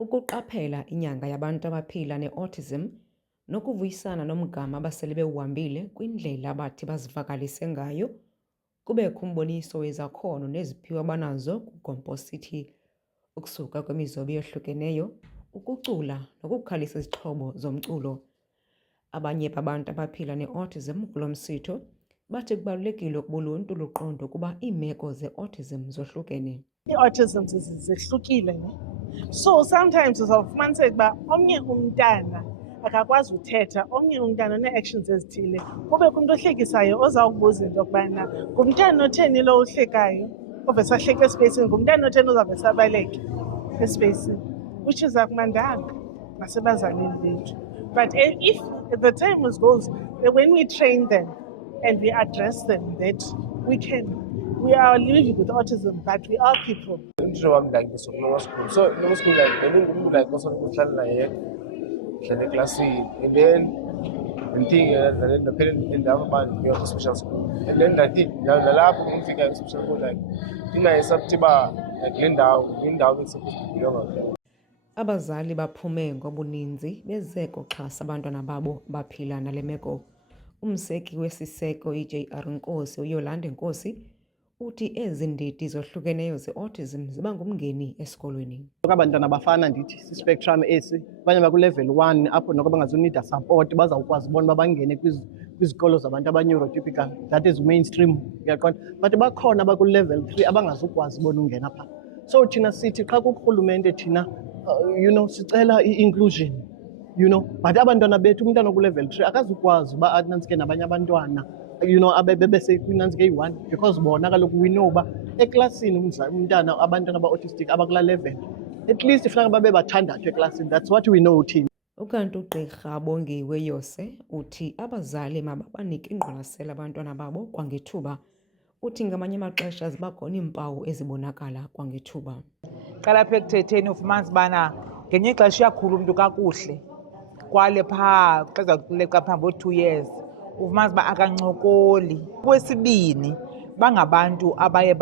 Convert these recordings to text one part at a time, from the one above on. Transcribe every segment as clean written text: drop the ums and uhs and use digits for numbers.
Ukuqaphela inyanga yabantu abaphila ne-autism nokuvuyisana nomgama abasele bewuhambile kwindlela abathi bazivakalise ngayo, kubekho umboniso wezakhono neziphiwo abanazo kuGompo City, ukusuka kwimizobo eyohlukeneyo, ukucula nokukhalisa izixhobo zomculo. Abanye babantu abaphila ne-autism kulo msitho bathi kubalulekile ukuba uluntu luqonde ukuba iimeko ze-autism zohlukene. I-autism zihlukile ne? So sometimes uzawufumaniseka uba omnye umntana akakwazi uthetha, omnye umntana une-actions ezithile. Kubekho umntu ohlekisayo ozawukubuza into yokubana ngumntana otheni lo uhlekayo ovese ahleke espacini, ngumntana otheni ozawuvese abaleke espacini, which is akumandanga nasebazalini bethu. But if the time goes, when we train them and we address them, that we are living with autism, but we are people. I'm like this of normal school. So normal school, like any like also like class, and then the parent in the other band you have special school, and then I think the lab won't figure special school like I September like Linda is supposed to be younger. Abazali baphume ngobuninzi beze kuxhasa abantwana babo baphila nale meko. Umseki wesiseko iJR Nkosi uYolanda Nkosi uthi ezi ndidi zohlukeneyo ze-autism ziba ngumngeni esikolweni. Abantwana bafana ndithi si-spectrum esi, abanye baku-level 1 apho noko bangazunida support bazawukwazi ubona uba bangene kwizikolo zabantu aba-neurotypical, that is mainstream, uyaqonda. But bakhona abaku-level 3 abangazukwazi ubona ungena phaa. So thina sithi xa kurhulumente thina sicela i-inclusion, but abantwana bethu umntana oku-level 3 akazukwazi uba anantsike nabanye abantwana abebese kwinantsike eyi-1 because bona kaloku we know uba eklasini abantwana aba-autistic abakula level at least funeka babe bathandathu eklasini. That's what we know thina. Ukanti ugqirha Bongiwe Yose uthi abazali mababanike ingqwalasela abantwana babo kwangethuba. Uthi ngamanye amaxesha ziba khona iimpawu ezibonakala kwangethuba. Qala apha ekuthetheni ufumanisa ubana ngenye ixesha uyakhula umntu kakuhle kwale phaa xeza kuleqa phambi ko-2 years ufumanisa uba akancokoli. Okwesibini bangabantu abaye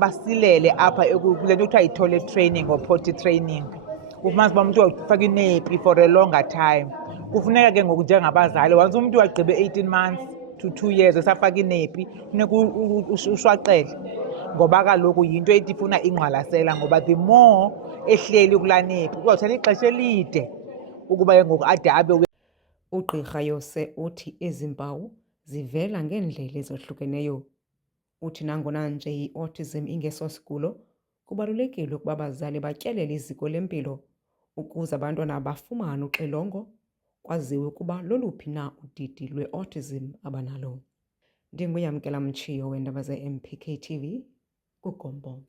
basilele apha kule nto kuthiwa yi-toilet training or potty training. Ufumanisa uba umntu uyafaka inepi for a longer time. Kufuneka ke ngoku njengabazali once umntu wagqibe 18 months to 2 years esafaka inepi funeka ushwaqele, ngoba kaloku yinto ethi ifuna ingqwalasela, ngoba the more ehleli kulaa nepi kuzawuthatha ixesha elide ukuba ke ngoku ade abe. Ugqirha Yose uthi ezi mpawu zivela ngeendlela ezohlukeneyo. Uthi nangona nje i-autism ingesosigulo, kubalulekile ukuba abazali batyelele iziko lempilo ukuze abantwana bafumane uxilongo, kwaziwe ukuba loluphi na udidi lwe-autism abanalo. NdinguYamkela Mtshiyo weendaba ze-MPK TV kuGompo.